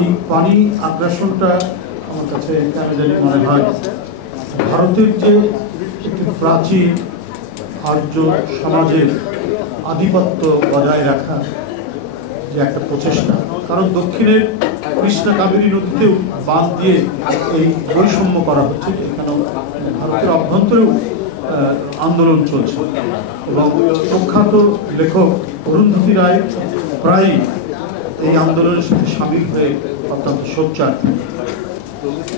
এই পানি আগ্রাসনটা আমার কাছে কেন জানি মনে হয় ভারতের যে একটি প্রাচীন আর্য সমাজের আধিপত্য বজায় রাখা যে একটা প্রচেষ্টা, কারণ দক্ষিণের কৃষ্ণা কাবেরী নদীতেও বাঁধ দিয়ে এই বৈষম্য করা হচ্ছে, এখানেও ভারতের অভ্যন্তরেও আন্দোলন চলছে এবং প্রখ্যাত লেখক অরুন্ধতী রায় প্রায়ই এই আন্দোলনের সাথে সামিল হয়ে অত্যন্ত সোচ্চার,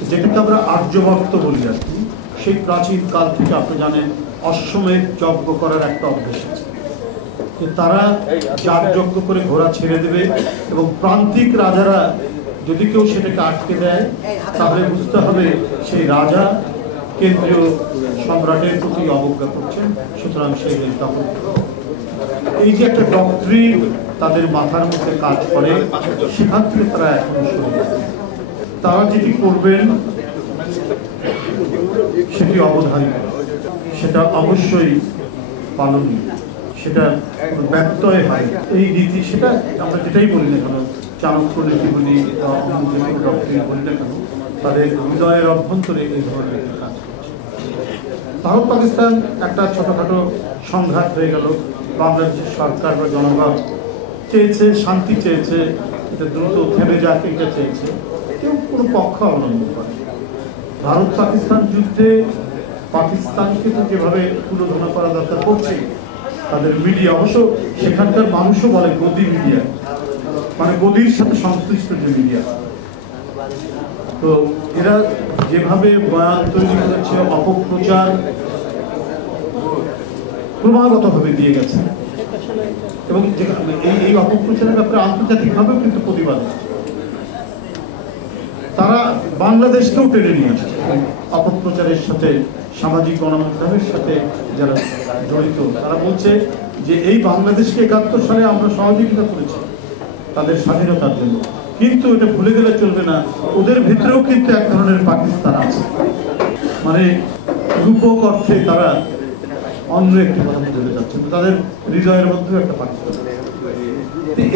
যেটাকে আমরা আর্যভক্ত বলি আর কি। সেই প্রাচীন কাল থেকে আপনি জানেন অশ্বমেধ যজ্ঞ করার একটা অভ্যাস আছে, তারা যাগযজ্ঞ করে ঘোড়া ছেড়ে দেবে এবং প্রান্তিক রাজারা যদি কেউ সেটাকে আটকে দেয় তাহলে বুঝতে হবে সেই রাজা কেন্দ্রীয় সম্রাটের প্রতি অবজ্ঞা করছেন, সুতরাং সেই তখন এই যে একটা ডক্ট্রিন তাদের মাথার মধ্যে কাজ করে, সেখান থেকে তারা এখন তারা যেটি করবেন সেটি অবধারিত, সেটা অবশ্যই পালনীয়, সেটা ব্যত্যয় হয় এই রীতি, সেটা আমরা যেটাই বলি না কেন, চাণক্য নীতি বলি ডক্ট্রিন বলি না কেন, তাদের হৃদয়ের অভ্যন্তরে এই ধরনের কাজ করছে। ভারত পাকিস্তান একটা ছোটখাটো সংঘাত হয়ে গেল, বাংলাদেশের সরকার বা জনগণ চেয়েছে, শান্তি চেয়েছে, এটা দ্রুত থেমে যাক এটা চেয়েছে, কেউ কোনো পক্ষ অবলম্বন করে। ভারত পাকিস্তান যুদ্ধে পাকিস্তানকে তো যেভাবে তুলোধনা করা দরকার করছে তাদের মিডিয়া, অবশ্য সেখানকার মানুষও বলে গদি মিডিয়া, মানে গদির সাথে সংশ্লিষ্ট যে মিডিয়া, তো এরা যেভাবে বয়ান তৈরি করেছে, অপপ্রচার ক্রমাগতভাবে দিয়ে গেছে এবং এই অপপ্রচারের ব্যাপারে আন্তর্জাতিকভাবেও কিন্তু প্রতিবাদ, তারা বাংলাদেশকেও টেনে নিয়ে আসছে অপপ্রচারের সাথে, সামাজিক গণমাধ্যমের সাথে যারা জড়িত তারা বলছে যে এই বাংলাদেশকে ৭১ সালে আমরা সহযোগিতা করেছি তাদের স্বাধীনতার জন্য, কিন্তু এটা ভুলে গেলে চলবে না ওদের ভিতরেও কিন্তু এক ধরনের পাকিস্তান আছে, মানে রূপক অর্থে তারা অন্য একটি কথা বলে যাচ্ছে, তাদের হৃদয়ের মধ্যেও একটা পাকিস্তান।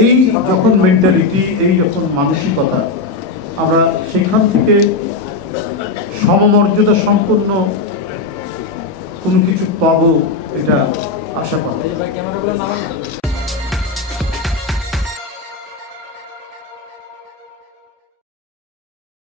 এই যখন মেন্টালিটি, এই যখন মানসিকতা, আমরা সেখান থেকে সমমর্যাদা সম্পন্ন কোনো কিছু পাবো এটা আশা করি।